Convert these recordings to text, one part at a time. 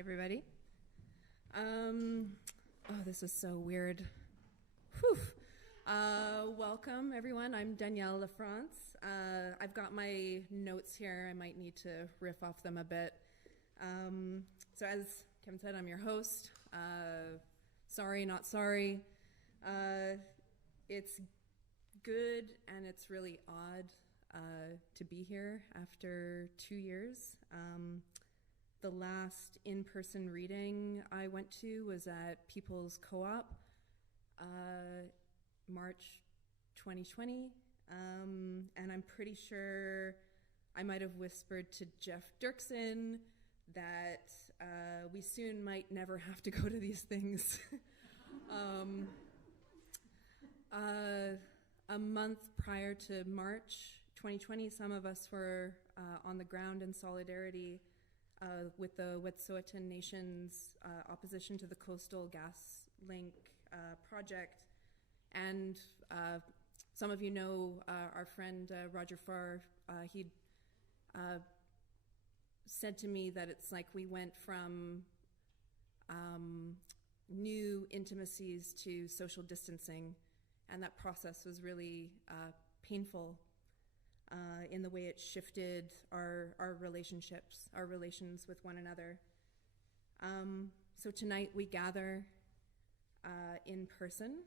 everybody. Oh, this is so weird. Whew. Welcome, everyone. I'm Danielle LaFrance. I've got my notes here. I might need to riff off them a bit. So as Kevin said, I'm your host. Sorry, not sorry. It's good and it's really odd to be here after 2 years. The last in-person reading I went to was at People's Co-op, March 2020, and I'm pretty sure I might have whispered to Jeff Dirksen that we soon might never have to go to these things. A month prior to March 2020, some of us were on the ground in solidarity with the Wet'suwet'en Nation's opposition to the Coastal Gas Link project. And some of you know our friend Roger Farr. He said to me that it's like we went from new intimacies to social distancing, and that process was really painful in the way it shifted our relationships, our relations with one another. So tonight we gather in person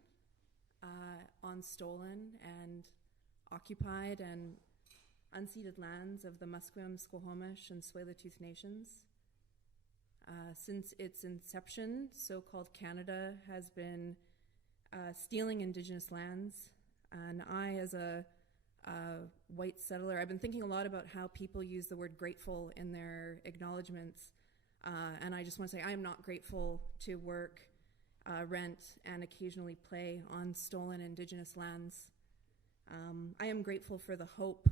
on stolen and occupied and unceded lands of the Musqueam, Squamish, and Tsleil-Waututh Nations. Since its inception, so-called Canada has been stealing Indigenous lands, and I, as a white settler, I've been thinking a lot about how people use the word grateful in their acknowledgements, and I just want to say I am not grateful to work, rent, and occasionally play on stolen Indigenous lands. I am grateful for the hope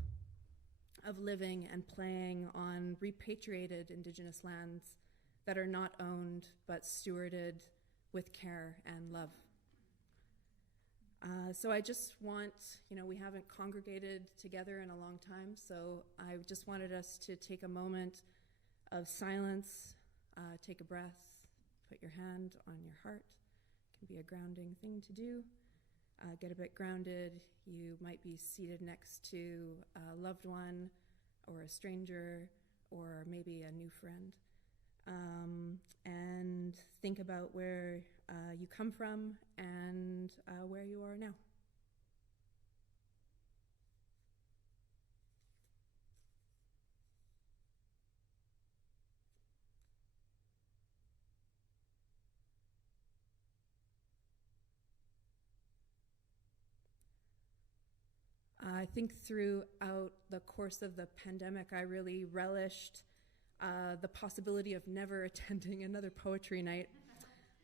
of living and playing on repatriated Indigenous lands that are not owned but stewarded with care and love. So I just want, we haven't congregated together in a long time, so I just wanted us to take a moment of silence, take a breath, put your hand on your heart. It can be a grounding thing to do. Get a bit grounded. You might be seated next to a loved one or a stranger or maybe a new friend. And think about where you come from and where you are now. I think throughout the course of the pandemic, I really relished the possibility of never attending another poetry night.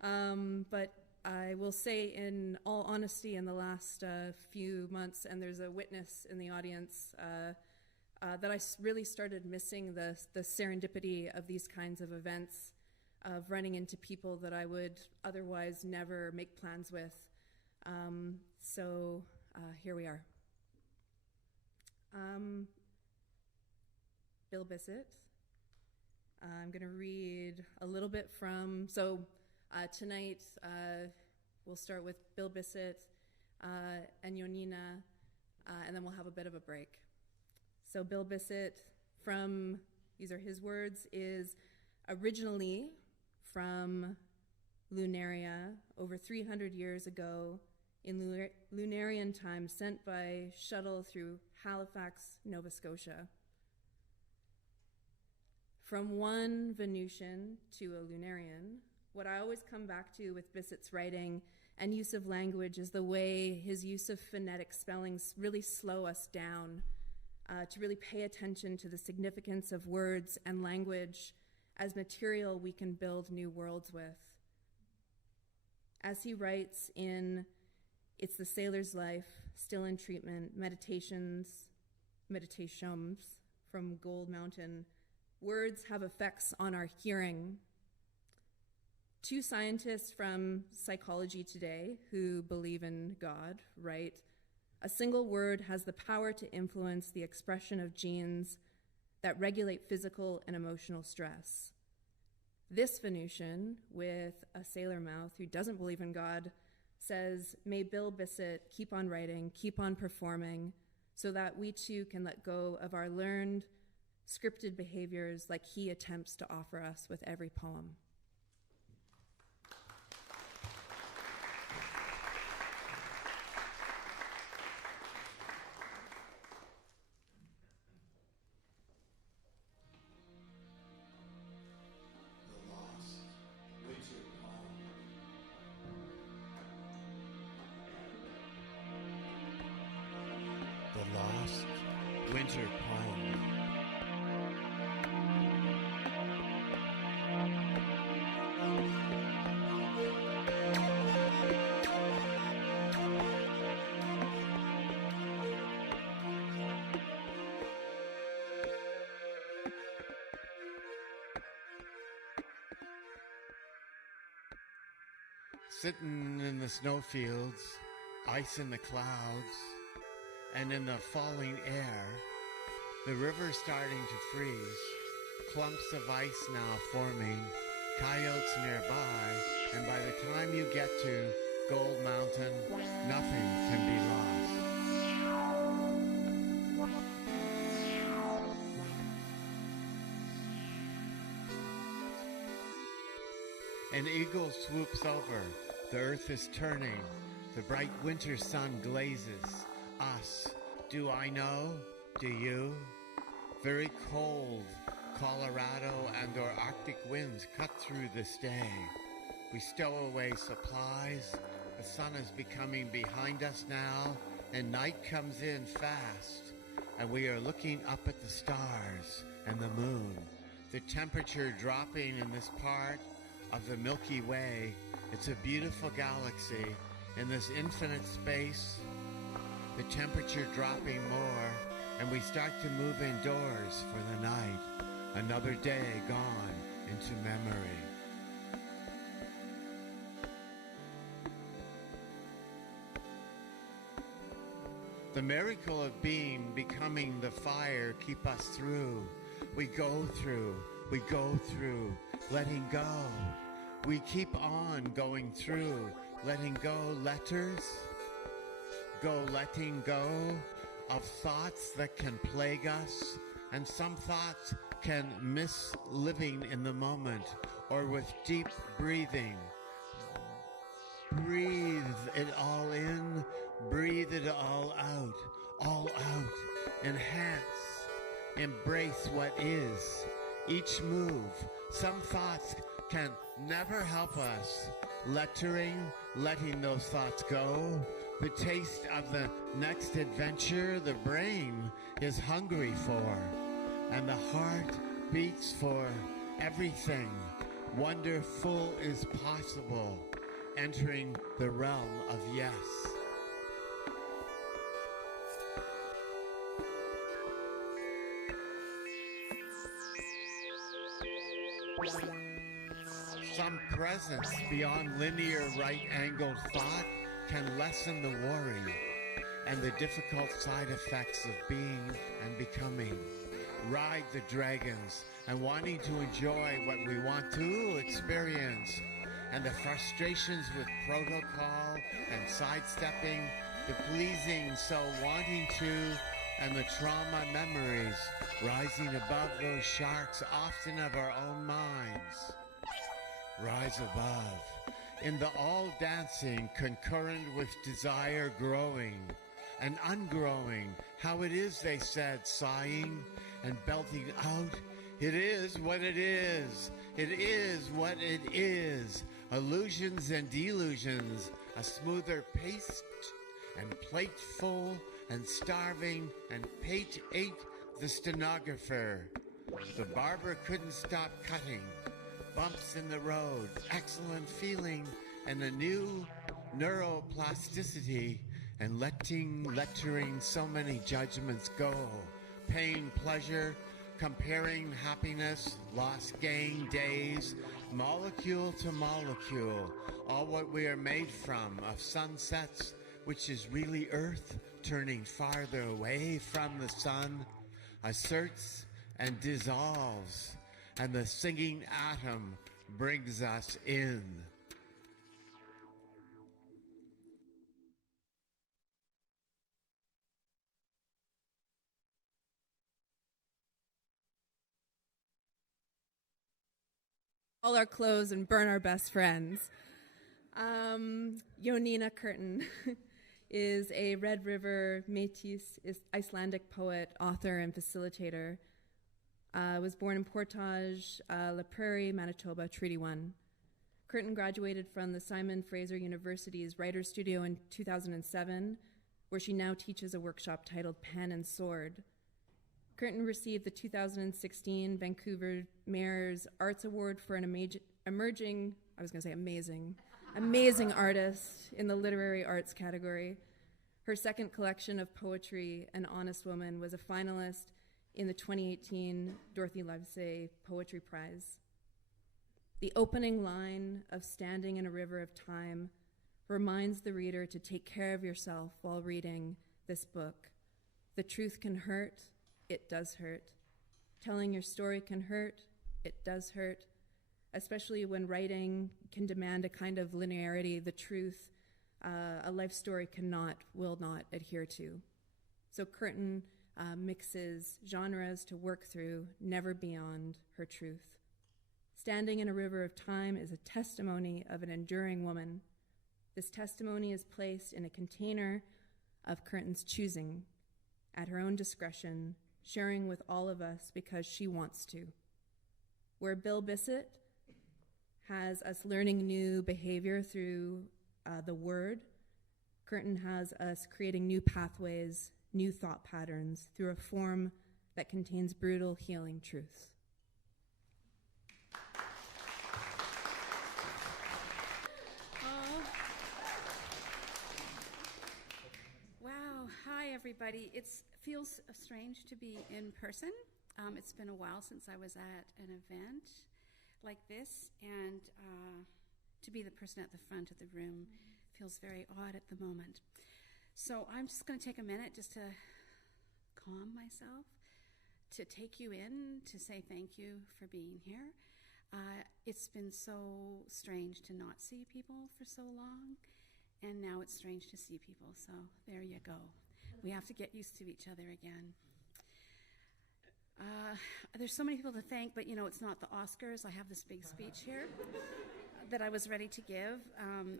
But I will say, in all honesty, in the last few months, and there's a witness in the audience, that I really started missing the serendipity of these kinds of events, of running into people that I would otherwise never make plans with. So here we are. Bill Bissett. I'm going to read a little bit from, tonight we'll start with Bill Bissett and Yonina, and then we'll have a bit of a break. So Bill Bissett, these are his words, is originally from Lunaria over 300 years ago in Lunarian time, sent by shuttle through Halifax, Nova Scotia. From one Venusian to a Lunarian, what I always come back to with Bissett's writing and use of language is the way his use of phonetic spellings really slow us down, to really pay attention to the significance of words and language as material we can build new worlds with. As he writes in It's the Sailor's Life, Still in Treatment, Meditations from Gold Mountain, words have effects on our hearing. Two scientists from Psychology Today who believe in God write, a single word has the power to influence the expression of genes that regulate physical and emotional stress. This Venusian, with a sailor mouth who doesn't believe in God, says, may Bill Bissett keep on writing, keep on performing, so that we too can let go of our learned, scripted behaviors like he attempts to offer us with every poem. The Lost Winter Poem. Sitting in the snowfields, ice in the clouds, and in the falling air, the river's starting to freeze, clumps of ice now forming, coyotes nearby, and by the time you get to Gold Mountain, nothing can be lost. An eagle swoops over, the earth is turning, the bright winter sun glazes. Us, do I know? Do you? Very cold Colorado and or Arctic winds cut through this day. We stow away supplies, the sun is becoming behind us now, and night comes in fast, and we are looking up at the stars and the moon. The temperature dropping in this part of the Milky Way. It's a beautiful galaxy in this infinite space. The temperature dropping more, and we start to move indoors for the night. Another day gone into memory. The miracle of being, becoming the fire, keep us through. We go through, letting go. We keep on going through, letting go letters, letting go of thoughts that can plague us, and some thoughts can miss living in the moment, or with deep breathing. Breathe it all in, breathe it all out, enhance, embrace what is, each move. Some thoughts can never help us. Letting those thoughts go. The taste of the next adventure the brain is hungry for, and the heart beats for everything. Wonderful is possible, entering the realm of yes. Some presence beyond linear right-angled thought can lessen the worry and the difficult side effects of being and becoming. Ride the dragons and wanting to enjoy what we want to experience, and the frustrations with protocol and sidestepping, the pleasing so wanting to, and the trauma memories rising above those sharks often of our own minds. Rise above, in the all dancing concurrent with desire growing and ungrowing, how it is, they said, sighing and belting out, it is what it is, it is what it is, illusions and delusions, a smoother paste and plateful and starving, and Pate ate the stenographer. The barber couldn't stop cutting. Bumps in the road, excellent feeling, and a new neuroplasticity, and lettering so many judgments go. Pain, pleasure, comparing happiness, loss, gain, days, molecule to molecule, all what we are made from, of sunsets, which is really earth, turning farther away from the sun, asserts and dissolves, and the singing atom brings us in. All our clothes and burn our best friends. Jonina Curtin is a Red River Métis Icelandic poet, author, and facilitator. Was born in Portage La Prairie, Manitoba, Treaty 1. Curtin graduated from the Simon Fraser University's Writer's Studio in 2007, where she now teaches a workshop titled Pen and Sword. Curtin received the 2016 Vancouver Mayor's Arts Award for an amazing artist in the literary arts category. Her second collection of poetry, An Honest Woman, was a finalist in the 2018 Dorothy Livesey Poetry Prize. The opening line of Standing in a River of Time reminds the reader to take care of yourself while reading this book. The truth can hurt. It does hurt. Telling your story can hurt. It does hurt, especially when writing can demand a kind of linearity the truth a life story will not adhere to. So Curtin mixes genres to work through, never beyond her truth. Standing in a River of Time is a testimony of an enduring woman. This testimony is placed in a container of Curtin's choosing, at her own discretion, sharing with all of us because she wants to. Where Bill Bissett has us learning new behavior through the word, Curtin has us creating new pathways, new thought patterns through a form that contains brutal, healing truths. Wow. Hi, everybody. It feels strange to be in person. It's been a while since I was at an event like this, and to be the person at the front of the room feels very odd at the moment. So I'm just going to take a minute just to calm myself, to take you in, to say thank you for being here. It's been so strange to not see people for so long, and now it's strange to see people, so there you go. We have to get used to each other again. There's so many people to thank, but it's not the Oscars. I have this big speech here that I was ready to give.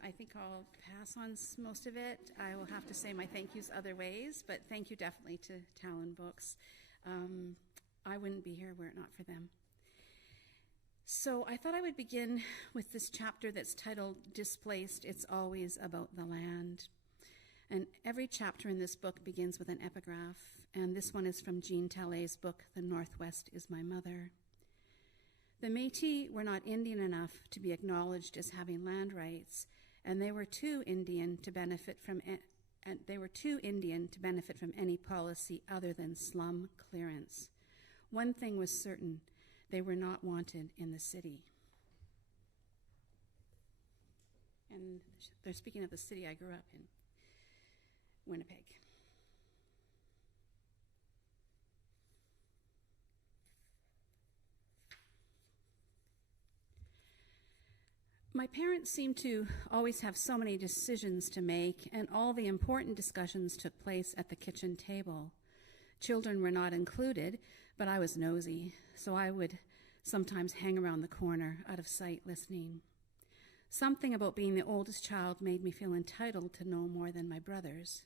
I think I'll pass on most of it. I will have to say my thank yous other ways, but thank you definitely to Talonbooks. I wouldn't be here were it not for them. So I thought I would begin with this chapter that's titled Displaced, It's Always About the Land. And every chapter in this book begins with an epigraph, and this one is from Jean Tallé's book, The Northwest is My Mother. The Métis were not Indian enough to be acknowledged as having land rights, and they were too Indian to benefit from any policy other than slum clearance. One thing was certain: they were not wanted in the city. And they're speaking of the city I grew up in, Winnipeg. My parents seemed to always have so many decisions to make, and all the important discussions took place at the kitchen table. Children were not included, but I was nosy, so I would sometimes hang around the corner, out of sight, listening. Something about being the oldest child made me feel entitled to know more than my brothers.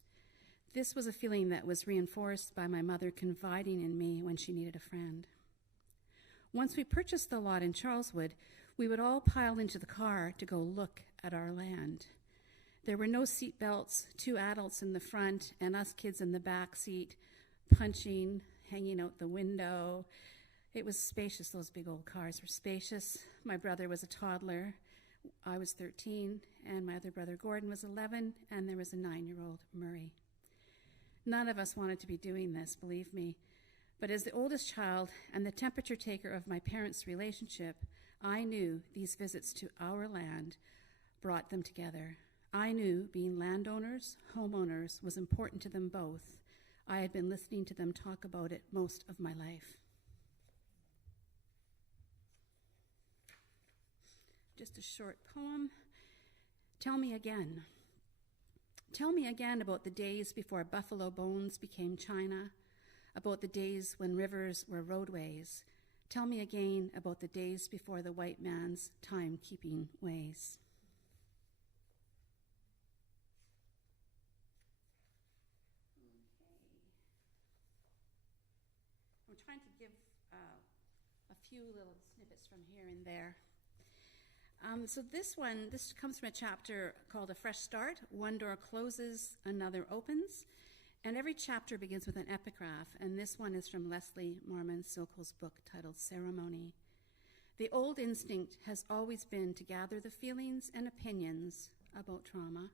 This was a feeling that was reinforced by my mother confiding in me when she needed a friend. Once we purchased the lot in Charleswood, we would all pile into the car to go look at our land. There were no seat belts, 2 adults in the front and us kids in the back seat, punching, hanging out the window. It was spacious. Those big old cars were spacious. My brother was a toddler. I was 13, and my other brother Gordon was 11, and there was a 9-year-old Murray. None of us wanted to be doing this, believe me. But as the oldest child and the temperature taker of my parents' relationship, I knew these visits to our land brought them together. I knew being landowners, homeowners, was important to them both. I had been listening to them talk about it most of my life. just a short poem. Tell me again. Tell me again about the days before buffalo bones became china, about the days when rivers were roadways. Tell me again about the days before the white man's time-keeping ways. I'm trying to give a few little snippets from here and there. So this comes from a chapter called A Fresh Start. One door closes, another opens. And every chapter begins with an epigraph, and this one is from Leslie Marmon Silko's book titled Ceremony. The old instinct has always been to gather the feelings and opinions about trauma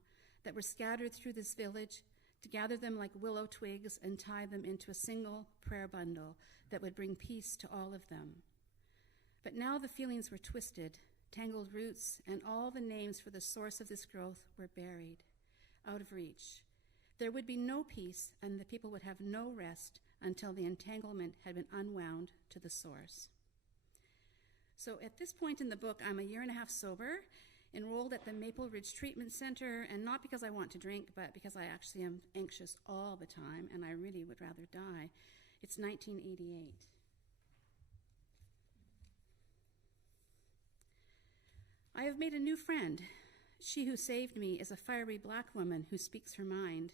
that were scattered through this village, to gather them like willow twigs and tie them into a single prayer bundle that would bring peace to all of them. But now the feelings were twisted, tangled roots, and all the names for the source of this growth were buried, out of reach. There would be no peace, and the people would have no rest until the entanglement had been unwound to the source. So at this point in the book, I'm a year and a half sober, enrolled at the Maple Ridge Treatment Center, and not because I want to drink, but because I actually am anxious all the time, and I really would rather die. It's 1988. I have made a new friend. She who saved me is a fiery black woman who speaks her mind.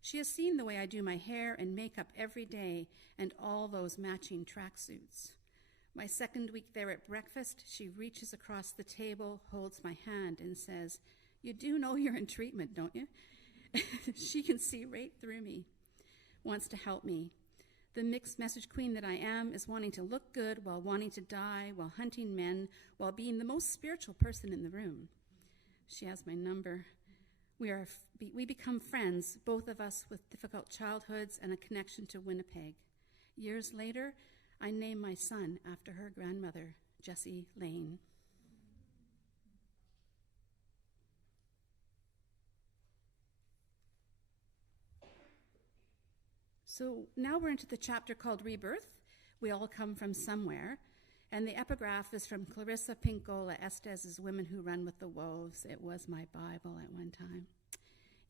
She has seen the way I do my hair and makeup every day and all those matching tracksuits. My second week there at breakfast, she reaches across the table, holds my hand, and says, "You do know you're in treatment, don't you?" She can see right through me, wants to help me. The mixed message queen that I am is wanting to look good while wanting to die, while hunting men, while being the most spiritual person in the room. She has my number. We become friends, both of us with difficult childhoods and a connection to Winnipeg. Years later, I name my son after her grandmother, Jessie Lane. So now we're into the chapter called Rebirth. We all come from somewhere. And the epigraph is from Clarissa Pinkola Estes' Women Who Run with the Wolves. It was my Bible at one time.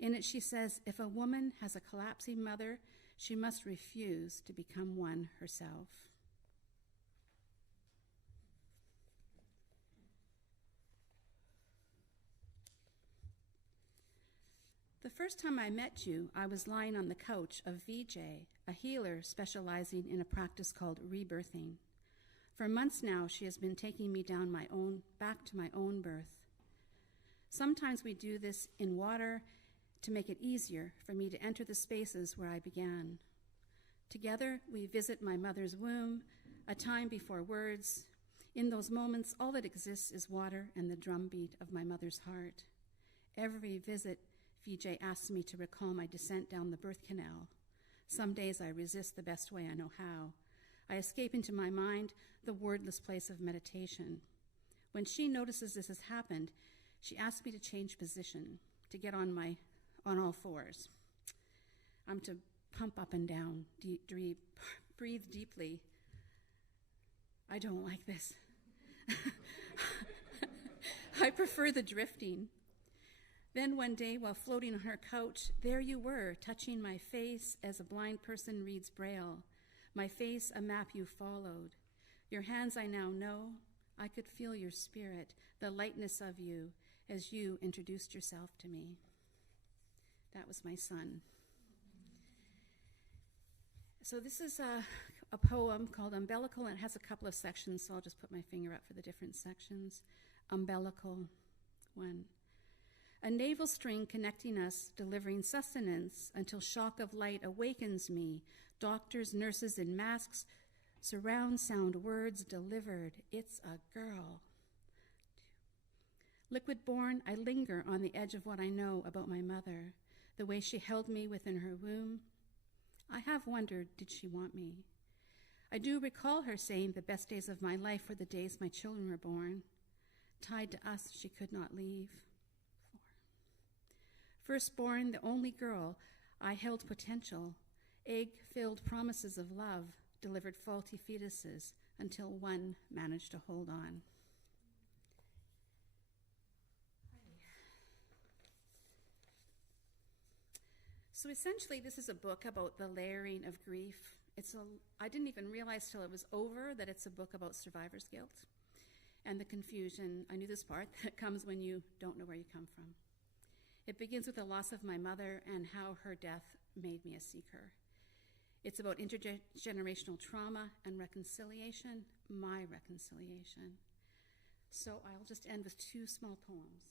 In it she says, if a woman has a collapsing mother, she must refuse to become one herself. The first time I met you, I was lying on the couch of VJ, a healer specializing in a practice called rebirthing. For months now, she has been taking me down back to my own birth. Sometimes we do this in water to make it easier for me to enter the spaces where I began. Together, we visit my mother's womb, a time before words. In those moments, all that exists is water and the drumbeat of my mother's heart. Every visit, VJ asks me to recall my descent down the birth canal. Some days I resist the best way I know how. I escape into my mind, the wordless place of meditation. When she notices this has happened, she asks me to change position, to get on all fours. I'm to pump up and down, breathe deeply. I don't like this. I prefer the drifting. Then one day, while floating on her couch, there you were, touching my face as a blind person reads Braille. My face, a map you followed. Your hands I now know. I could feel your spirit, the lightness of you, as you introduced yourself to me. That was my son. So this is a poem called Umbilical, and it has a couple of sections, so I'll just put my finger up for the different sections. Umbilical 1. A navel string connecting us, delivering sustenance until shock of light awakens me. Doctors, nurses in masks, surround sound words delivered. It's a girl. 2. Liquid born, I linger on the edge of what I know about my mother, the way she held me within her womb. I have wondered, did she want me? I do recall her saying the best days of my life were the days my children were born. Tied to us, she could not leave. 4. Firstborn, the only girl, I held potential. Egg-filled promises of love delivered faulty fetuses until one managed to hold on. So essentially, this is a book about the layering of grief. I didn't even realize till it was over that it's a book about survivor's guilt and the confusion, I knew this part, that comes when you don't know where you come from. It begins with the loss of my mother and how her death made me a seeker. It's about intergenerational trauma and reconciliation, my reconciliation. So I'll just end with 2 small poems.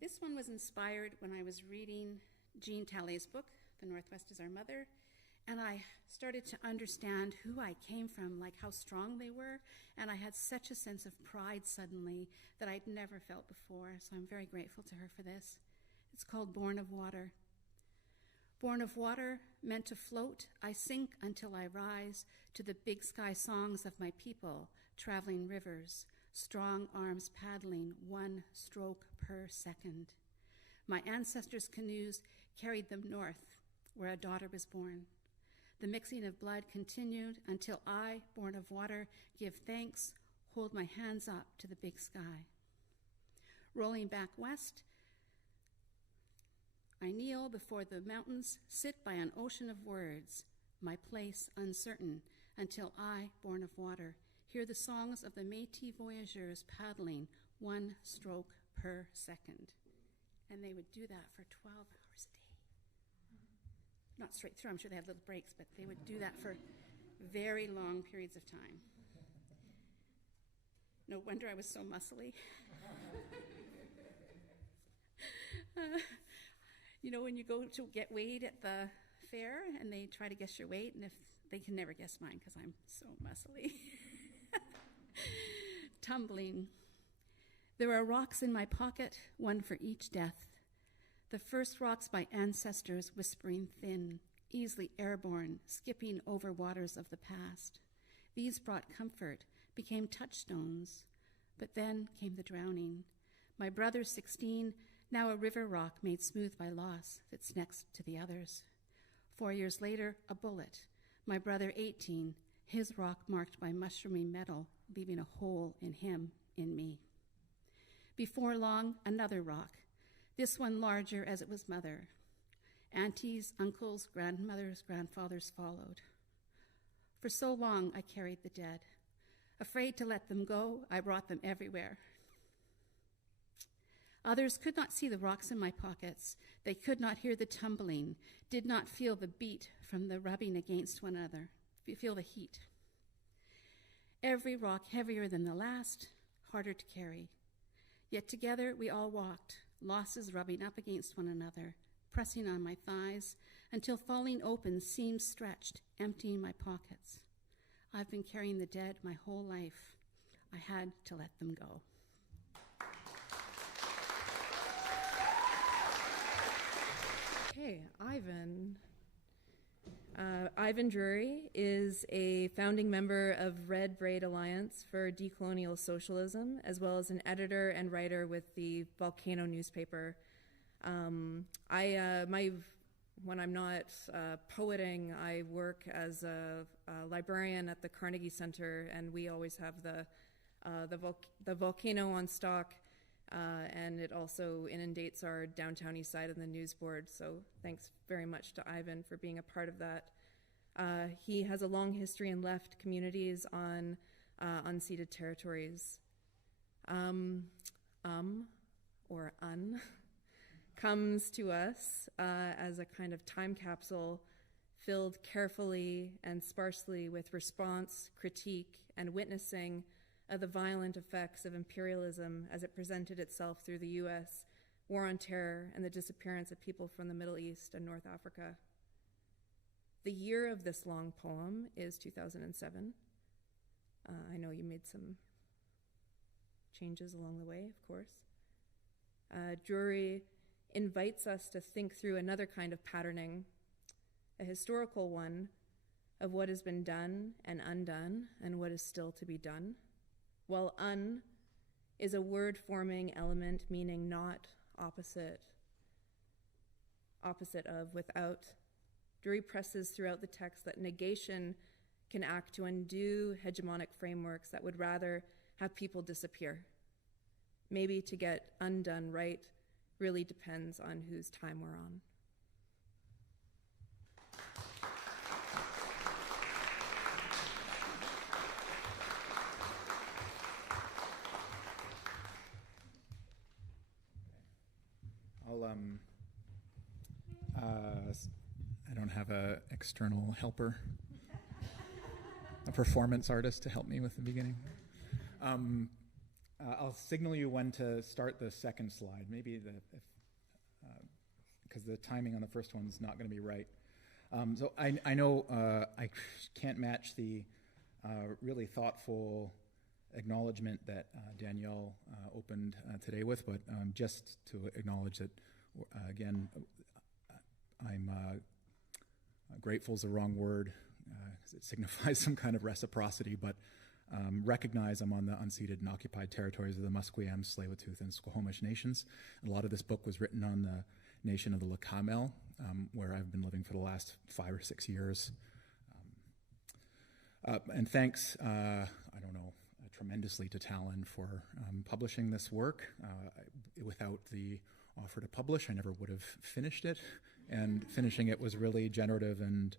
This one was inspired when I was reading Jean Tallé's book, The Northwest is Our Mother, and I started to understand who I came from, like how strong they were, and I had such a sense of pride suddenly that I'd never felt before, so I'm very grateful to her for this. It's called Born of Water. Born of water, meant to float, I sink until I rise to the big sky songs of my people, traveling rivers, strong arms paddling 1 stroke per second. My ancestors' canoes carried them north, where a daughter was born. The mixing of blood continued until I, born of water, give thanks, hold my hands up to the big sky. Rolling back west, I kneel before the mountains, sit by an ocean of words, my place uncertain, until I, born of water, hear the songs of the Métis voyageurs paddling 1 stroke per second. And they would do that for 12 hours a day. Not straight through, I'm sure they had little breaks, but they would do that for very long periods of time. No wonder I was so muscly. When you go to get weighed at the fair and they try to guess your weight, and if they can never guess mine because I'm so muscly. Tumbling. There are rocks in my pocket, 1 for each death. The first rocks by ancestors whispering thin, easily airborne, skipping over waters of the past. These brought comfort, became touchstones, but then came the drowning. My brother, 16, now a river rock made smooth by loss, that's next to the others. 4 years later, a bullet. My brother, 18, his rock marked by mushrooming metal, leaving a hole in him, in me. Before long, another rock, this one larger as it was mother. Aunties, uncles, grandmothers, grandfathers followed. For so long, I carried the dead. Afraid to let them go, I brought them everywhere. Others could not see the rocks in my pockets. They could not hear the tumbling, did not feel the beat from the rubbing against one another, feel the heat. Every rock heavier than the last, harder to carry. Yet together we all walked, losses rubbing up against one another, pressing on my thighs, until falling open, seams stretched, emptying my pockets. I've been carrying the dead my whole life. I had to let them go. Okay, Ivan. Ivan Drury is a founding member of Red Braid Alliance for Decolonial Socialism, as well as an editor and writer with the Volcano newspaper. When I'm not poeting, I work as a librarian at the Carnegie Center, and we always have the Volcano on stock, and it also inundates our downtown east side of the news board. So thanks very much to Ivan for being a part of that. He has a long history in left communities on unceded territories. Comes to us as a kind of time capsule filled carefully and sparsely with response, critique, and witnessing of the violent effects of imperialism as it presented itself through the U.S., war on terror, and the disappearance of people from the Middle East and North Africa. The year of this long poem is 2007. I know you made some changes along the way, of course. Drury invites us to think through another kind of patterning, a historical one of what has been done and undone and what is still to be done, while un is a word-forming element meaning not, opposite of, without. Drury presses throughout the text that negation can act to undo hegemonic frameworks that would rather have people disappear, maybe to get undone right, really depends on whose time we're on. I don't have an external helper, a performance artist to help me with the beginning. I'll signal you when to start the second slide, maybe because the timing on the first one's not going to be right. So I know I can't match the really thoughtful acknowledgement that Danielle opened today with, but just to acknowledge that, again, I'm grateful is the wrong word, because it signifies some kind of reciprocity, but recognize I'm on the unceded and occupied territories of the Musqueam, Tsleil-Waututh, and Squamish nations. And a lot of this book was written on the nation of the Lekamel, where I've been living for the last 5 or 6 years. And thanks, tremendously to Talon for publishing this work. Without the offer to publish, I never would have finished it. And finishing it was really generative and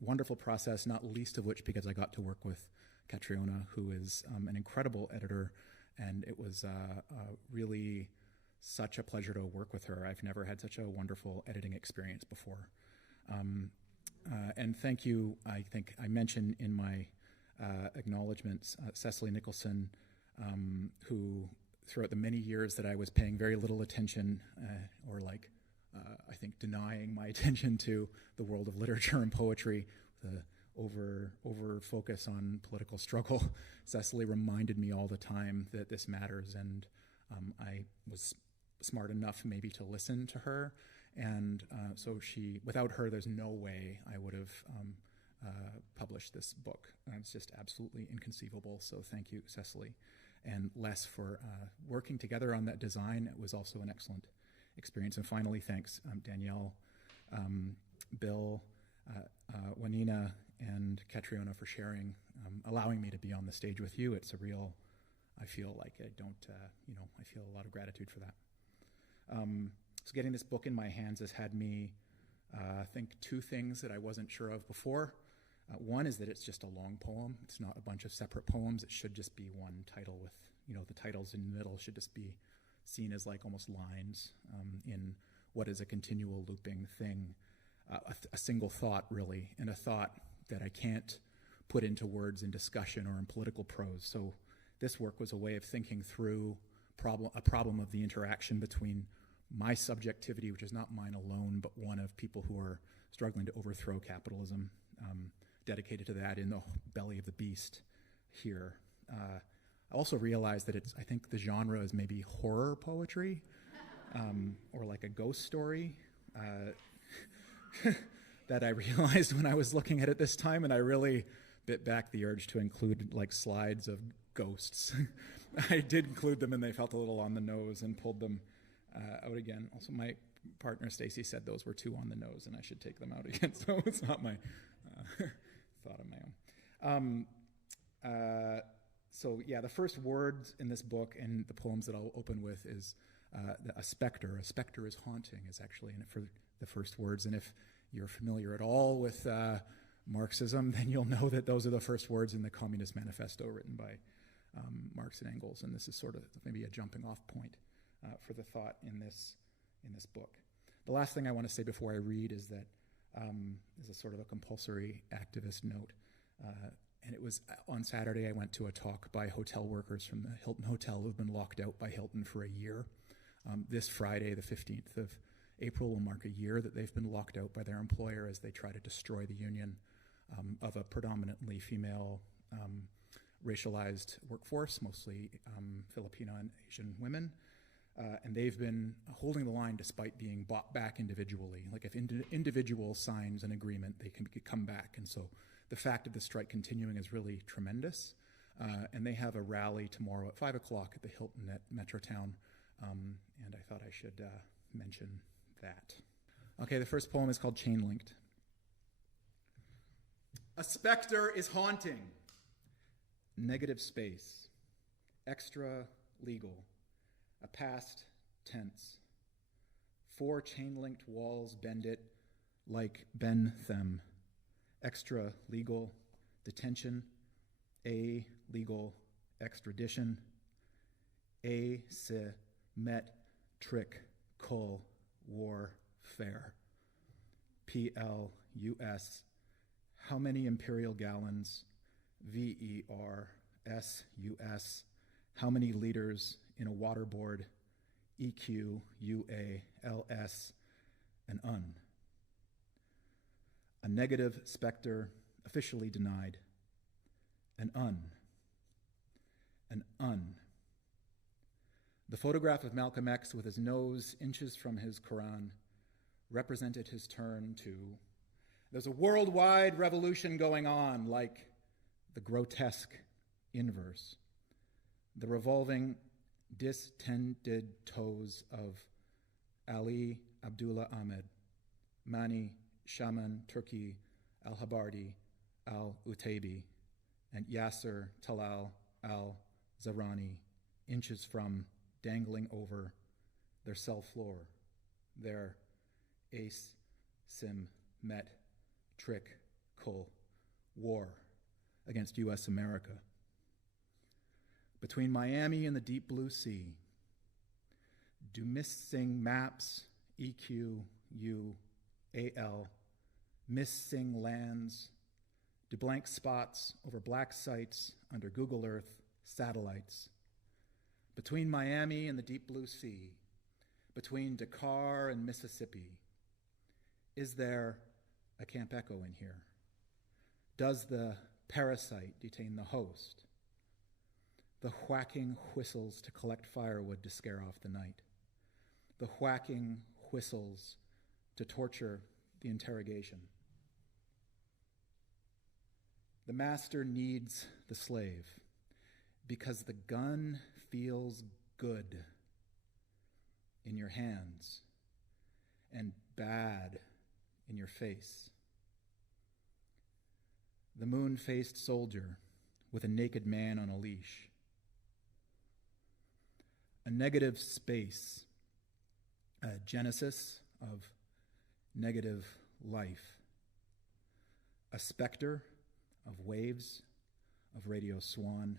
wonderful process, not least of which because I got to work with Catriona, who is an incredible editor, and it was really such a pleasure to work with her. I've never had such a wonderful editing experience before. And thank you, I think I mentioned in my acknowledgements, Cecily Nicholson, who throughout the many years that I was paying very little attention, I think denying my attention to the world of literature and poetry, the over focus on political struggle, Cecily reminded me all the time that this matters, and I was smart enough maybe to listen to her, and so without her, there's no way I would have published this book. It's just absolutely inconceivable, so thank you, Cecily, and Les for working together on that design. It was also an excellent experience. And finally, thanks, Danielle, Bill, Juanina, and Catriona for sharing, allowing me to be on the stage with you. It's a real, I feel like I feel a lot of gratitude for that. So getting this book in my hands has had me think two things that I wasn't sure of before. One is that it's just a long poem. It's not a bunch of separate poems. It should just be one title with, the titles in the middle should just be seen as like almost lines in what is a continual looping thing, a single thought really, and a thought that I can't put into words in discussion or in political prose. So this work was a way of thinking through a problem of the interaction between my subjectivity, which is not mine alone, but one of people who are struggling to overthrow capitalism, dedicated to that in the belly of the beast here. I also realized that I think the genre is maybe horror poetry, or like a ghost story, that I realized when I was looking at it this time, and I really bit back the urge to include like slides of ghosts. I did include them, and they felt a little on the nose, and pulled them out again. Also, my partner Stacy said those were too on the nose, and I should take them out again. So it's not my thought of my own. So yeah, the first words in this book and the poems that I'll open with is a specter. A specter is haunting is actually in it for the first words. And if you're familiar at all with Marxism, then you'll know that those are the first words in the Communist Manifesto written by Marx and Engels. And this is sort of maybe a jumping off point for the thought in this book. The last thing I want to say before I read is that is a sort of a compulsory activist note. And it was on Saturday I went to a talk by hotel workers from the Hilton Hotel who've been locked out by Hilton for a year. This Friday, the 15th of April, will mark a year that they've been locked out by their employer as they try to destroy the union of a predominantly female racialized workforce, mostly Filipino and Asian women. And they've been holding the line despite being bought back individually. Like if individual signs an agreement, they can come back. And so the fact of the strike continuing is really tremendous. And they have a rally tomorrow at 5 o'clock at the Hilton at Metrotown. And I thought I should mention that. Okay, the first poem is called Chain Linked. A specter is haunting. Negative space. Extra legal. A past tense. 4 chain-linked walls bend it like Bentham. Extra legal detention, a legal extradition, asymmetric warfare. PLUS. How many imperial gallons? VERSUS. How many liters in a waterboard? EQUALS. An UN. A negative specter, officially denied. An UN. An UN. The photograph of Malcolm X with his nose inches from his Quran represented his turn to, there's a worldwide revolution going on, like the grotesque inverse, the revolving distended toes of Ali Abdullah Ahmed, Mani Shaman Turki al-Habardi al-Utaibi, and Yasser Talal al-Zahrani, inches from, dangling over their cell floor, their asymmetrical war against U.S. America. Between Miami and the deep blue sea, do missing maps, EQUAL, missing lands, do blank spots over black sites under Google Earth satellites. Between Miami and the deep blue sea, between Dakar and Mississippi, is there a Camp Echo in here? Does the parasite detain the host? The whacking whistles to collect firewood to scare off the night. The whacking whistles to torture the interrogation. The master needs the slave because the gun feels good in your hands and bad in your face. The moon-faced soldier with a naked man on a leash. A negative space, a genesis of negative life. A specter of waves, of radio swan,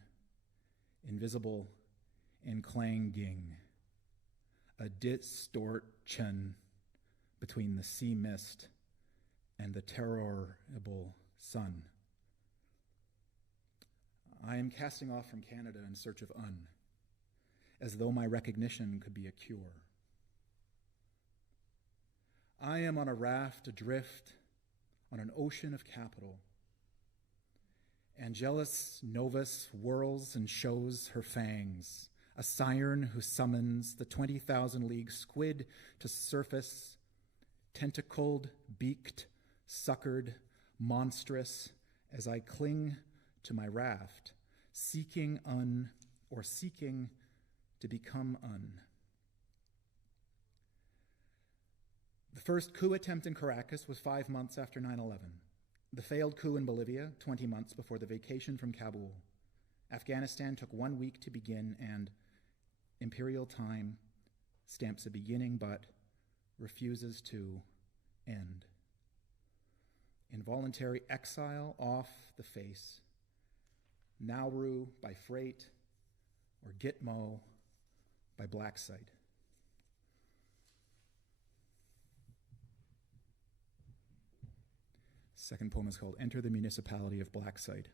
invisible and clanging. A distortion between the sea mist and the terrible sun. I am casting off from Canada in search of Un, as though my recognition could be a cure. I am on a raft adrift on an ocean of capital. Angelus Novus whirls and shows her fangs, a siren who summons the 20,000 league squid to surface, tentacled, beaked, suckered, monstrous, as I cling to my raft, seeking Un or seeking to become Un. The first coup attempt in Caracas was 5 months after 9/11. The failed coup in Bolivia, 20 months before the vacation from Kabul. Afghanistan took 1 week to begin, and imperial time stamps a beginning but refuses to end. Involuntary exile off the face, Nauru by freight, or Gitmo by black site. Second poem is called Enter the Municipality of Black Site,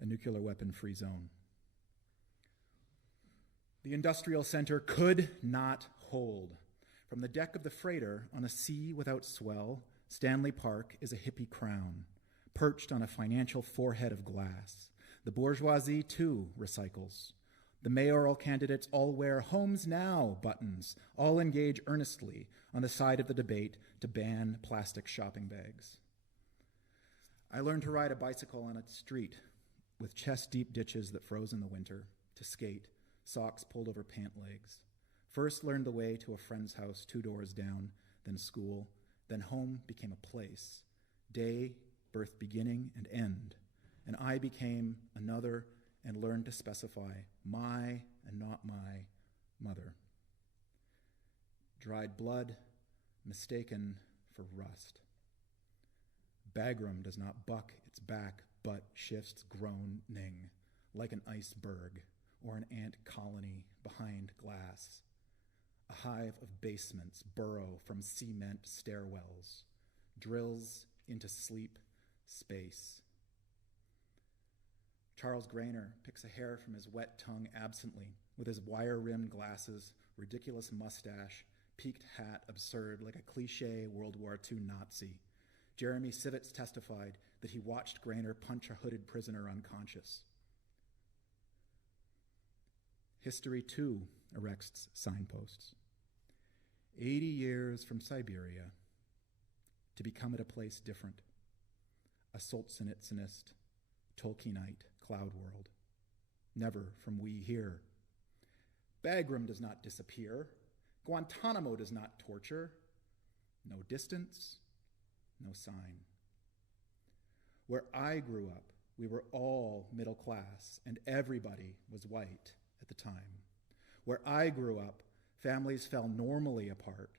a nuclear weapon-free zone. The industrial center could not hold. From the deck of the freighter on a sea without swell, Stanley Park is a hippie crown, perched on a financial forehead of glass. The bourgeoisie, too, recycles. The mayoral candidates all wear Homes Now buttons, all engage earnestly on the side of the debate to ban plastic shopping bags. I learned to ride a bicycle on a street with chest-deep ditches that froze in the winter, to skate, socks pulled over pant legs. First learned the way to a friend's house 2 doors down, then school, then home became a place. Day, birth beginning and end. And I became another and learned to specify my and not my mother. Dried blood mistaken for rust. Bagram does not buck its back, but shifts groaning like an iceberg or an ant colony behind glass. A hive of basements burrow from cement stairwells, drills into sleep space. Charles Grainer picks a hair from his wet tongue absently, with his wire-rimmed glasses, ridiculous mustache, peaked hat absurd like a cliché World War II Nazi. Jeremy Sivitz testified that he watched Grainer punch a hooded prisoner unconscious. History, too, erects signposts. 80 years from Siberia to become at a place different, a Solzhenitsynist, Tolkienite cloud world, never from we here. Bagram does not disappear. Guantanamo does not torture. No distance, no sign. Where I grew up, we were all middle class, and everybody was white at the time. Where I grew up, families fell normally apart.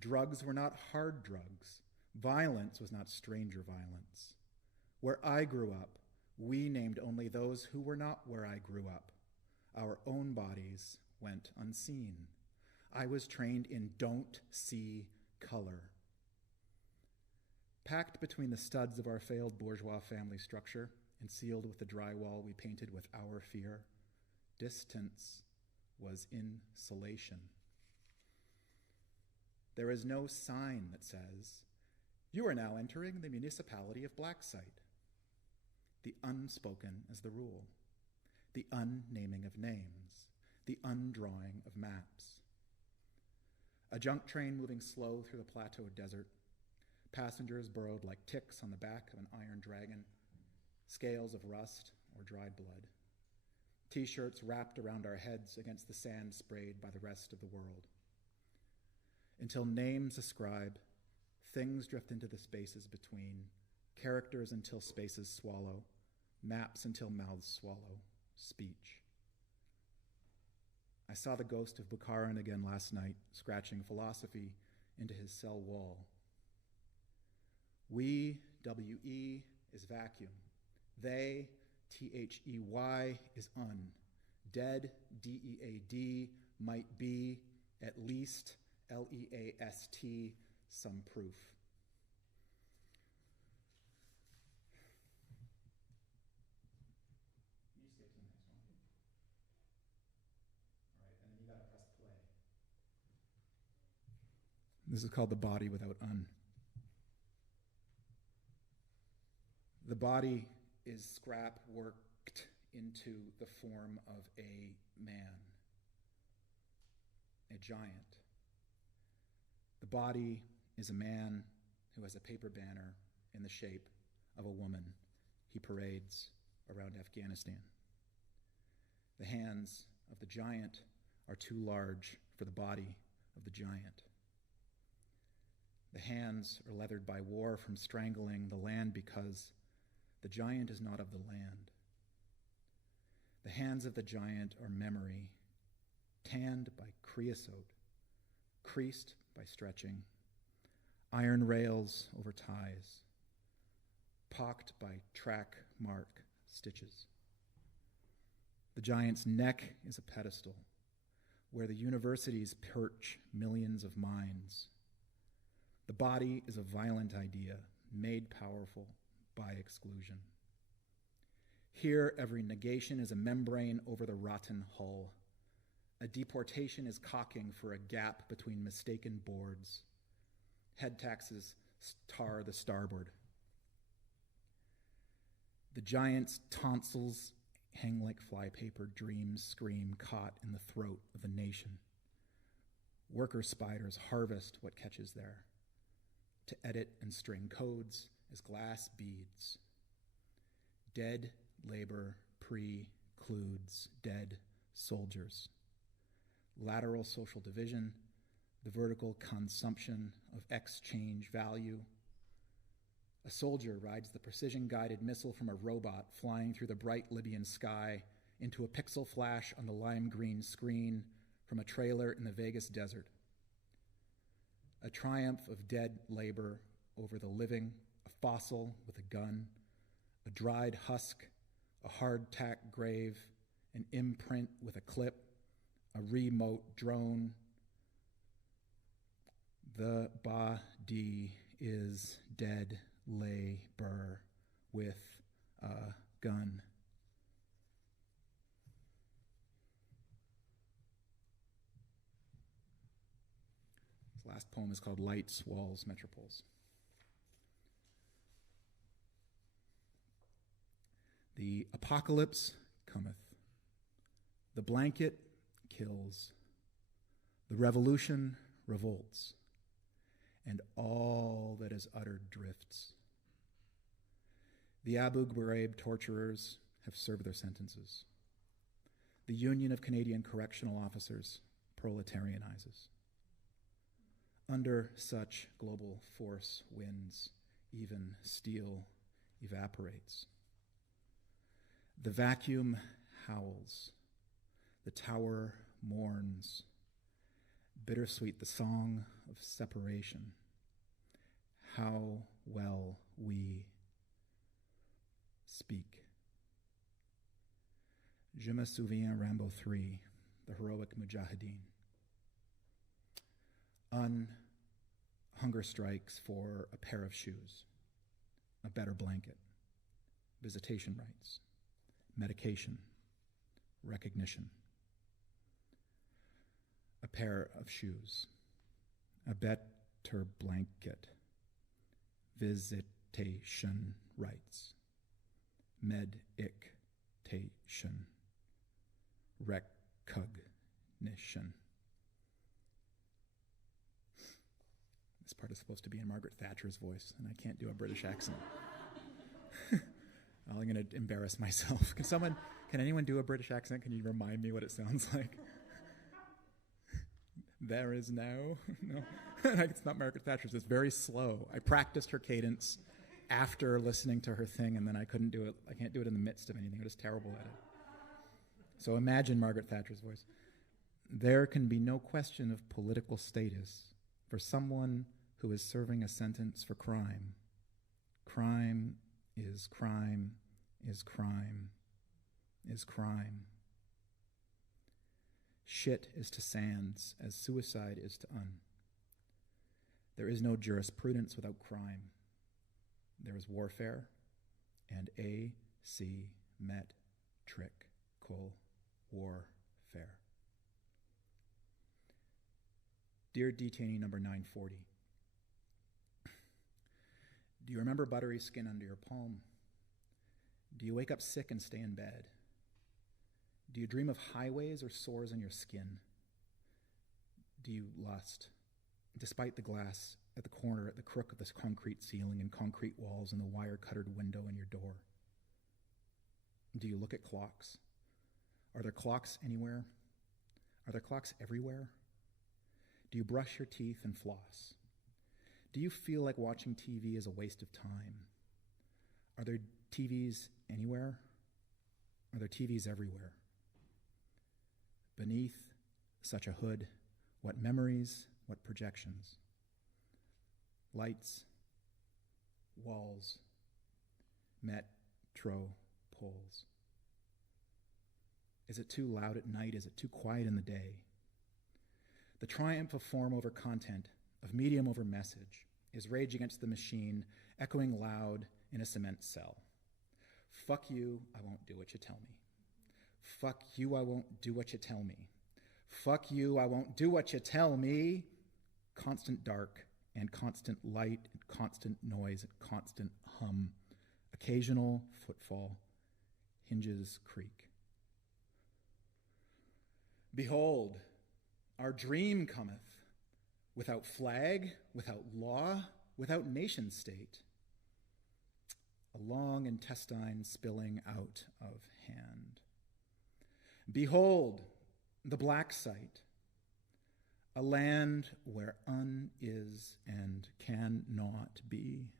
Drugs were not hard drugs. Violence was not stranger violence. Where I grew up, we named only those who were not where I grew up. Our own bodies went unseen. I was trained in don't see color. Packed between the studs of our failed bourgeois family structure and sealed with the drywall we painted with our fear, distance was insulation. There is no sign that says, "You are now entering the municipality of Blacksite." The unspoken is the rule, the unnaming of names, the undrawing of maps. A junk train moving slow through the plateau desert, passengers burrowed like ticks on the back of an iron dragon, scales of rust or dried blood. T-shirts wrapped around our heads against the sand sprayed by the rest of the world. Until names ascribe, things drift into the spaces between, characters until spaces swallow, maps until mouths swallow, speech. I saw the ghost of Bukharin again last night, scratching philosophy into his cell wall. We, W-E, is vacuum. They, T-H-E-Y, is un. Dead, D-E-A-D, might be, at least, L-E-A-S-T, some proof. You skip to the next one. All right, and then you gotta press play. This is called The Body Without Un. The body is scrap worked into the form of a man, a giant. The body is a man who has a paper banner in the shape of a woman he parades around Afghanistan. The hands of the giant are too large for the body of the giant. The hands are leathered by war from strangling the land because the giant is not of the land. The hands of the giant are memory, tanned by creosote, creased by stretching, iron rails over ties, pocked by track mark stitches. The giant's neck is a pedestal where the universities perch millions of minds. The body is a violent idea made powerful by exclusion. Here, every negation is a membrane over the rotten hull. A deportation is caulking for a gap between mistaken boards. Head taxes tar the starboard. The giant's tonsils hang like flypaper, dreams scream caught in the throat of the nation. Worker spiders harvest what catches there, to edit and string codes as glass beads. Dead labor precludes dead soldiers. Lateral social division, the vertical consumption of exchange value. A soldier rides the precision-guided missile from a robot flying through the bright Libyan sky into a pixel flash on the lime green screen from a trailer in the Vegas desert. a triumph of dead labor over the living, a fossil with a gun, a dried husk, a hard-tack grave, an imprint with a clip, a remote drone. The body is dead labor with a gun. This last poem is called Lights, Walls, Metropoles. The apocalypse cometh. The blanket kills. The revolution revolts. And all that is uttered drifts. The Abu Ghraib torturers have served their sentences. The Union of Canadian Correctional Officers proletarianizes. Under such global force winds, even steel evaporates. The vacuum howls. The tower mourns. Bittersweet the song of separation. How well we speak. Je me souviens, Rambo 3, the heroic mujahideen. Hunger strikes for a pair of shoes, a better blanket, visitation rights, medication, recognition. A pair of shoes, a better blanket, visitation rights, medication, recognition. This part is supposed to be in Margaret Thatcher's voice, and I can't do a British accent. I'm going to embarrass myself. Can anyone do a British accent? Can you remind me what it sounds like? There is now. No, it's not Margaret Thatcher's. It's very slow. I practiced her cadence after listening to her thing, and then I couldn't do it. I can't do it in the midst of anything. I'm just terrible at it. So imagine Margaret Thatcher's voice. There can be no question of political status for someone who is serving a sentence for crime. Crime is crime is crime is crime. Shit is to sands as suicide is to un. There is no jurisprudence without crime. There is warfare and asymmetrical warfare. Dear detainee number 940, do you remember buttery skin under your palm? Do you wake up sick and stay in bed? Do you dream of highways or sores on your skin? Do you lust, despite the glass at the corner, at the crook of this concrete ceiling and concrete walls and the wire-cuttered window in your door? Do you look at clocks? Are there clocks anywhere? Are there clocks everywhere? Do you brush your teeth and floss? Do you feel like watching TV is a waste of time? Are there TVs anywhere? Are there TVs everywhere? Beneath such a hood, what memories, what projections? Lights, walls, metro poles. Is it too loud at night? Is it too quiet in the day? The triumph of form over content, of medium over message, is rage against the machine, echoing loud in a cement cell. Fuck you, I won't do what you tell me. Fuck you, I won't do what you tell me. Fuck you, I won't do what you tell me. Constant dark and constant light and constant noise and constant hum. Occasional footfall. Hinges creak. Behold, our dream cometh, without flag, without law, without nation state. A long intestine spilling out of hand. Behold, the black site, a land where is and cannot be.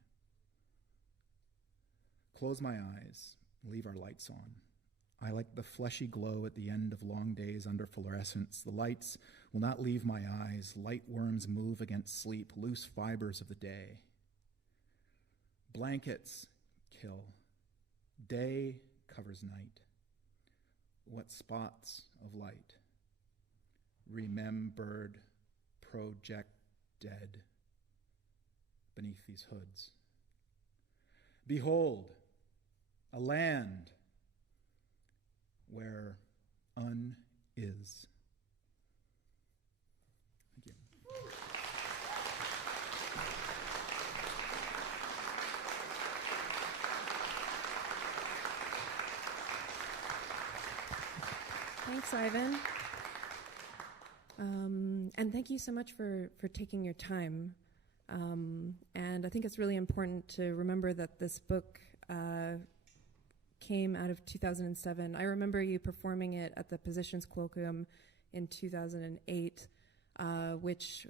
Close my eyes, leave our lights on. I like the fleshy glow at the end of long days under fluorescence. The lights will not leave my eyes. Light worms move against sleep, loose fibers of the day. Blankets kill. Day covers night. What spots of light? Remembered, projected beneath these hoods. Behold, a land where is. Thank you. Thanks, Ivan. And thank you so much for taking your time. And I think it's really important to remember that this book came out of 2007. I remember you performing it at the Positions Colloquium in 2008, which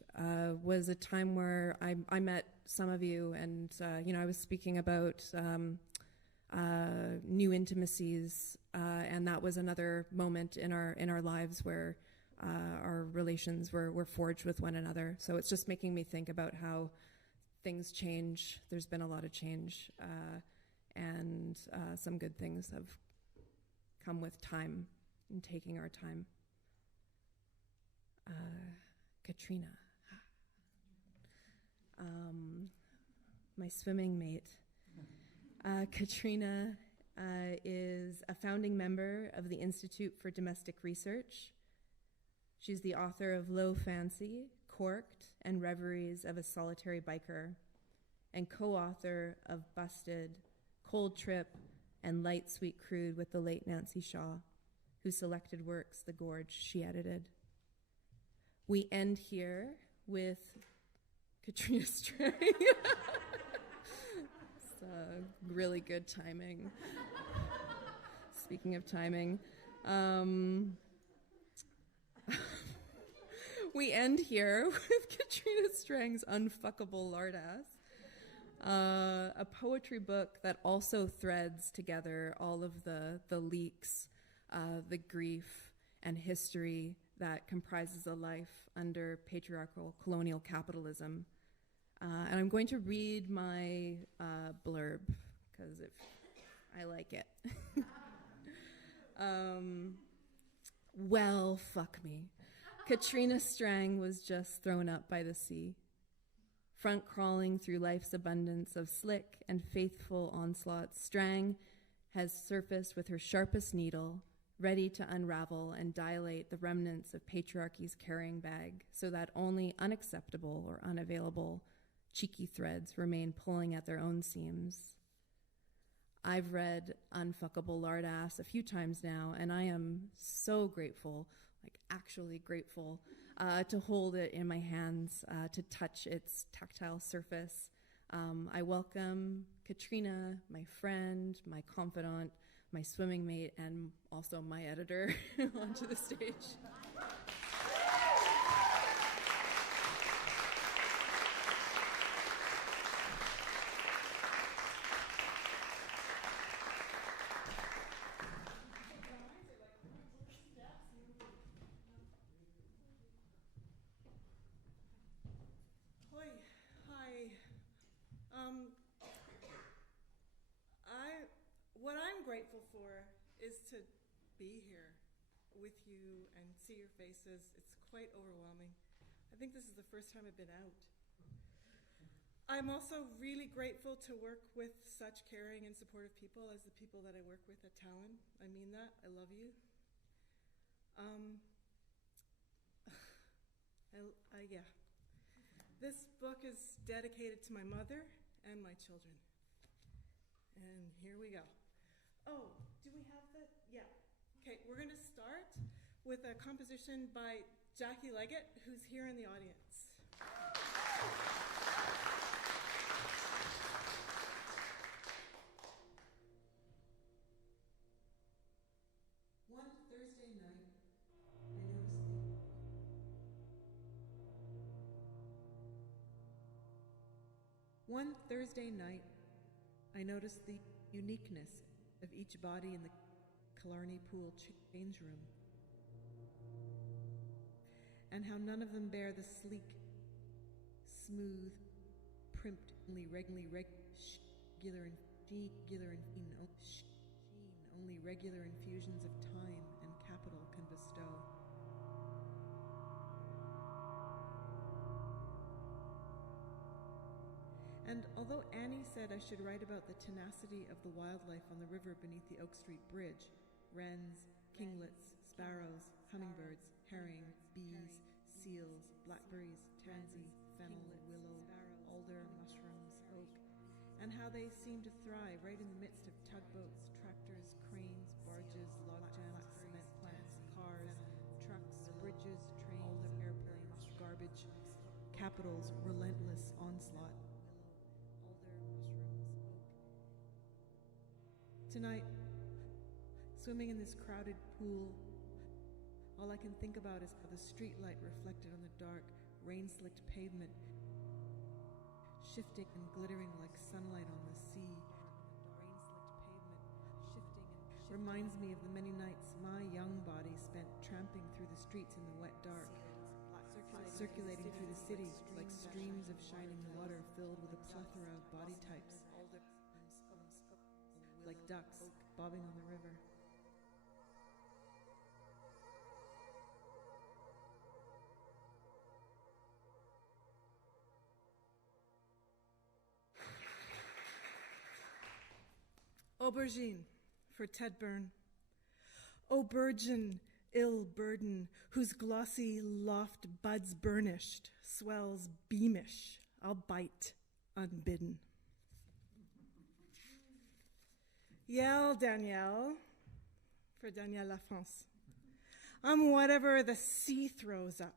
was a time where I met some of you, and I was speaking about new intimacies, and that was another moment in our lives where our relations were forged with one another. So it's just making me think about how things change. There's been a lot of change, and some good things have come with time and taking our time. Katrina, my swimming mate. Katrina is a founding member of the Institute for Domestic Research. She's the author of Low Fancy, Corked, and Reveries of a Solitary Biker, and co-author of Busted, Cold Trip, and Light Sweet Crude with the late Nancy Shaw, whose selected works The Gorge she edited. We end here with Katrina Strang. It's really good timing. Speaking of timing, we end here with Katrina Strang's Unfuckable Lardass, a poetry book that also threads together all of the leaks, the grief, and history that comprises a life under patriarchal colonial capitalism. And I'm going to read my blurb, because I like it. Well, fuck me. Katrina Strang was just thrown up by the sea, front crawling through life's abundance of slick and faithful onslaughts. Strang has surfaced with her sharpest needle, ready to unravel and dilate the remnants of patriarchy's carrying bag so that only unacceptable or unavailable cheeky threads remain pulling at their own seams. I've read Unfuckable Lardass a few times now, and I am so grateful, like actually grateful, to hold it in my hands, to touch its tactile surface. I welcome Katrina, my friend, my confidant, my swimming mate, and also my editor onto the stage. What I'm grateful for is to be here with you and see your faces. It's quite overwhelming. I think this is the first time I've been out. I'm also really grateful to work with such caring and supportive people as the people that I work with at Talon. I mean that. I love you. Yeah. This book is dedicated to my mother and my children. And here we go. Oh, do we have the, yeah. Okay, we're gonna start with a composition by Jackie Leggett, who's here in the audience. One Thursday night, I noticed the uniqueness of each body in the Killarney Pool change room, and how none of them bear the sleek, smooth, primpedly regular only regular infusions of time and capital can bestow. And although Annie said I should write about the tenacity of the wildlife on the river beneath the Oak Street Bridge, wrens, kinglets, sparrows, hummingbirds, herring, bees, seals, blackberries, tansy, fennel, willow, alder, mushrooms, oak, and how they seem to thrive right in the midst of tugboats, tractors, cranes, barges, logjams, cement plants, cars, trucks, bridges, trains, airplanes, garbage, capital's relentless onslaught. Tonight, swimming in this crowded pool, all I can think about is the streetlight reflected on the dark, rain-slicked pavement, shifting and glittering like sunlight on the sea. Reminds me of the many nights my young body spent tramping through the streets in the wet dark, circulating through the city like streams of shining water filled with a plethora of body types, like ducks bobbing on the river. Aubergine for Ted Byrne. O burgeon, ill burden, whose glossy loft buds burnished, swells beamish, I'll bite unbidden. Yell, Danielle, for Danielle Lafrance. I'm whatever the sea throws up.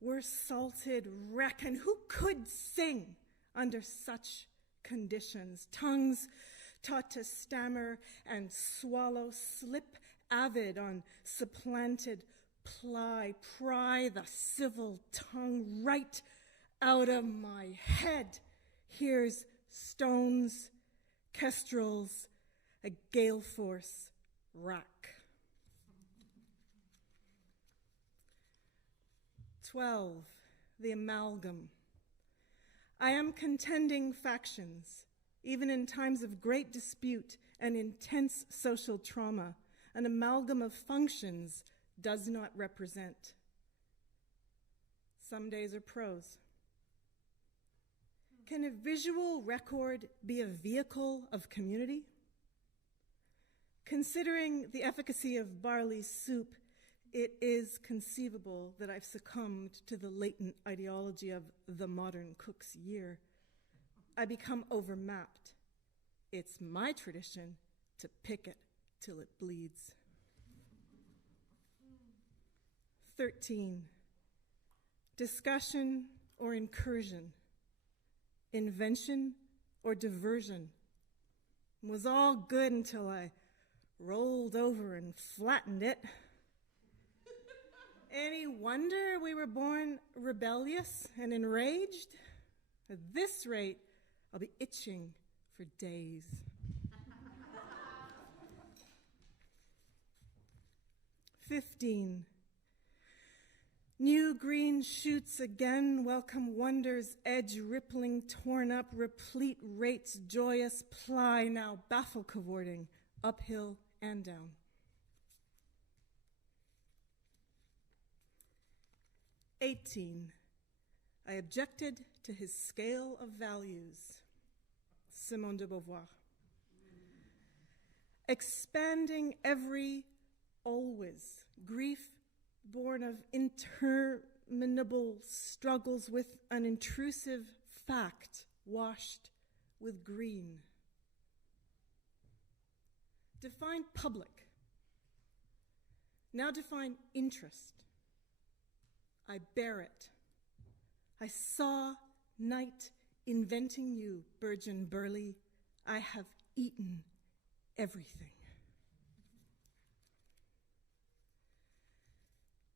We're salted wreck, and who could sing under such conditions? Tongues taught to stammer and swallow, slip avid on supplanted pry the civil tongue right out of my head. Here's stones, kestrels, a gale force rack. 12, the amalgam. I am contending factions, even in times of great dispute and intense social trauma. An amalgam of functions does not represent. Some days are prose. Can a visual record be a vehicle of community? Considering the efficacy of barley soup, it is conceivable that I've succumbed to the latent ideology of the modern cook's year. I become overmapped. It's my tradition to pick it till it bleeds. 13, discussion or incursion, invention or diversion. It was all good until I rolled over and flattened it. Any wonder we were born rebellious and enraged? At this rate, I'll be itching for days. 15, new green shoots again, welcome wonders, edge rippling, torn up, replete rates, joyous ply, now baffle cavorting, uphill and down. 18, I objected to his scale of values. Simone de Beauvoir. Expanding every always, grief born of interminable struggles with an intrusive fact washed with green. Define public. Now define interest. I bear it. I saw night inventing you, Burgeon Burley. I have eaten everything.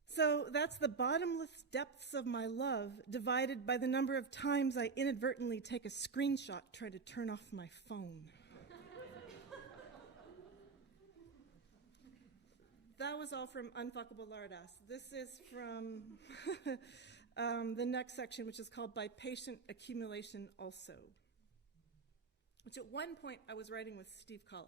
So that's the bottomless depths of my love divided by the number of times I inadvertently take a screenshot trying to turn off my phone. was all from Unfuckable Lardass. This is from the next section, which is called By Patient Accumulation Also, which at one point I was writing with Steve Collis.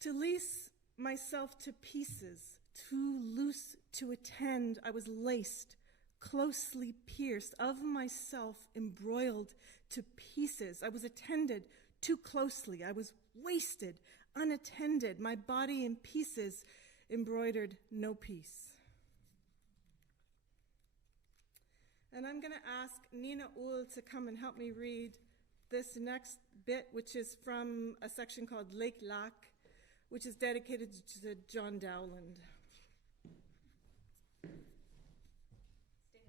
To lease myself to pieces, too loose to attend, I was laced, closely pierced, of myself embroiled to pieces. I was attended too closely. I was wasted, unattended, my body in pieces, embroidered no peace. And I'm going to ask Nina Uhl to come and help me read this next bit, which is from a section called Lake Lac, which is dedicated to John Dowland.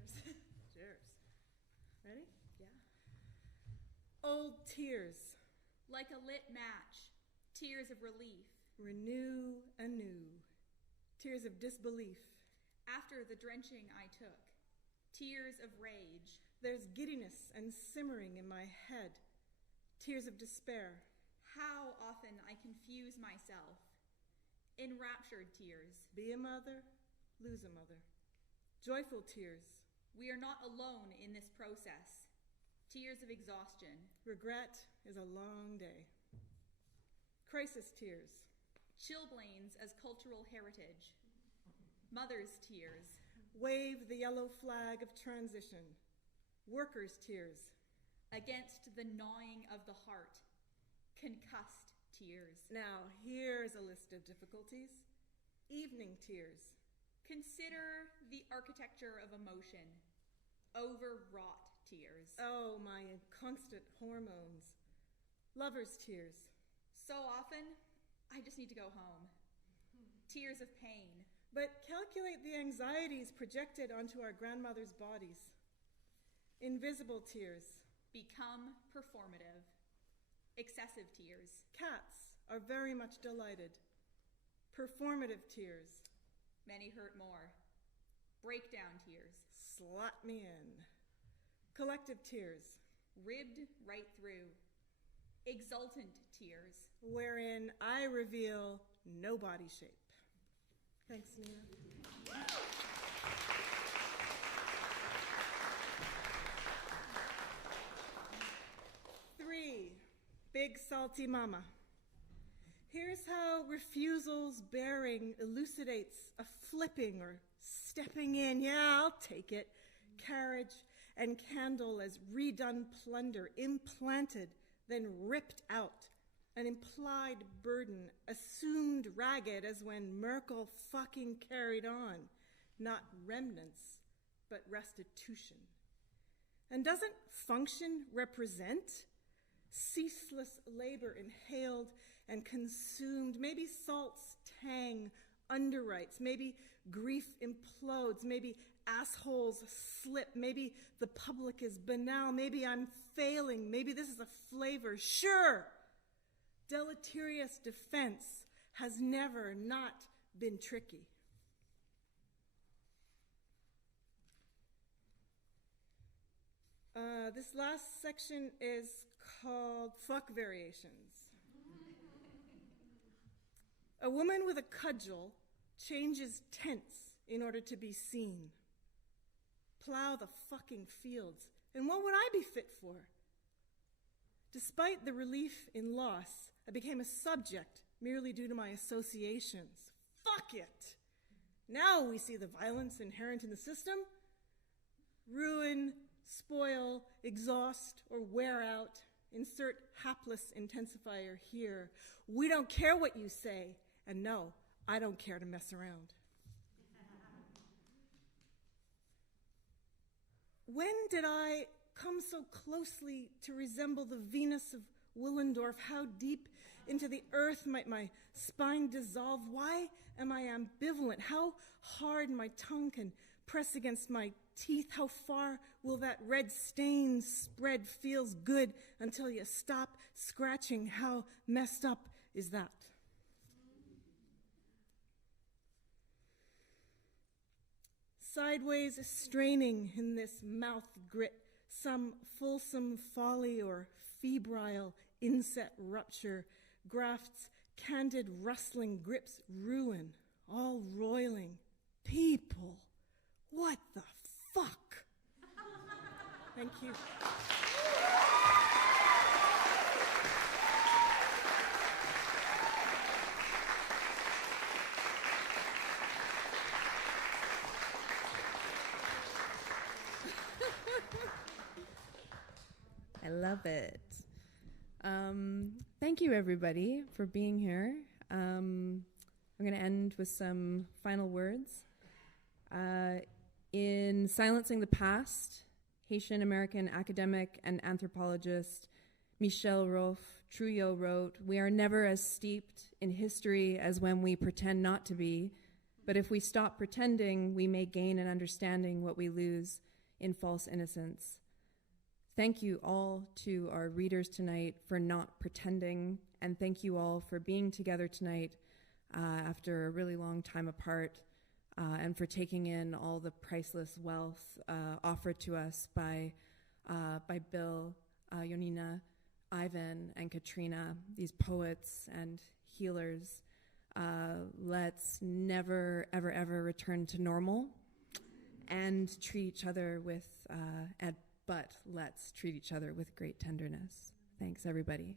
Stairs. Ready? Yeah. Old tears. Like a lit match, tears of relief. Renew anew. Tears of disbelief. After the drenching I took, tears of rage. There's giddiness and simmering in my head. Tears of despair. How often I confuse myself. Enraptured tears. Be a mother, lose a mother. Joyful tears. We are not alone in this process. Tears of exhaustion. Regret is a long day. Crisis tears. Chilblains as cultural heritage. Mother's tears. Wave the yellow flag of transition. Workers' tears. Against the gnawing of the heart. Concussed tears. Now, here's a list of difficulties. Evening tears. Consider the architecture of emotion. Overwrought tears. Oh, my inconstant hormones. Lovers' tears. So often, I just need to go home. Tears of pain. But calculate the anxieties projected onto our grandmothers' bodies. Invisible tears. Become performative. Excessive tears. Cats are very much delighted. Performative tears. Many hurt more. Breakdown tears. Slap me in. Collective tears. Ribbed right through. Exultant tears. Wherein I reveal no body shape. Thanks, Nina. 3, Big Salty Mama. Here's how refusal's bearing elucidates a flipping or stepping in, yeah, I'll take it, carriage and candle as redone plunder, implanted, then ripped out, an implied burden, assumed ragged as when Merkel fucking carried on, not remnants, but restitution. And doesn't function represent ceaseless labor inhaled and consumed, maybe salt's tang underwrites, maybe grief implodes, maybe assholes slip, maybe the public is banal, maybe I'm failing, maybe this is a flavor. Sure, deleterious defense has never not been tricky. This last section is called Fuck Variations. A woman with a cudgel changes tents in order to be seen. Plow the fucking fields. And what would I be fit for? Despite the relief in loss, I became a subject merely due to my associations. Fuck it! Now we see the violence inherent in the system. Ruin, spoil, exhaust, or wear out. Insert hapless intensifier here. We don't care what you say. And no, I don't care to mess around. When did I come so closely to resemble the Venus of Willendorf? How deep into the earth might my spine dissolve? Why am I ambivalent? How hard my tongue can press against my teeth? How far will that red stain spread? Feels good until you stop scratching. How messed up is that? Sideways straining in this mouth grit, some fulsome folly or febrile inset rupture, grafts candid rustling grips ruin, all roiling. People, what the fuck? Thank you. I love it. Thank you, everybody, for being here. I'm going to end with some final words. In Silencing the Past, Haitian-American academic and anthropologist Michel Rolfe-Trouillot wrote, "We are never as steeped in history as when we pretend not to be, but if we stop pretending, we may gain an understanding what we lose in false innocence." Thank you all to our readers tonight for not pretending, and thank you all for being together tonight after a really long time apart, and for taking in all the priceless wealth offered to us by Bill, Yonina, Ivan, and Katrina, these poets and healers. Let's never, ever, ever return to normal and treat each other with but let's treat each other with great tenderness. Thanks, everybody.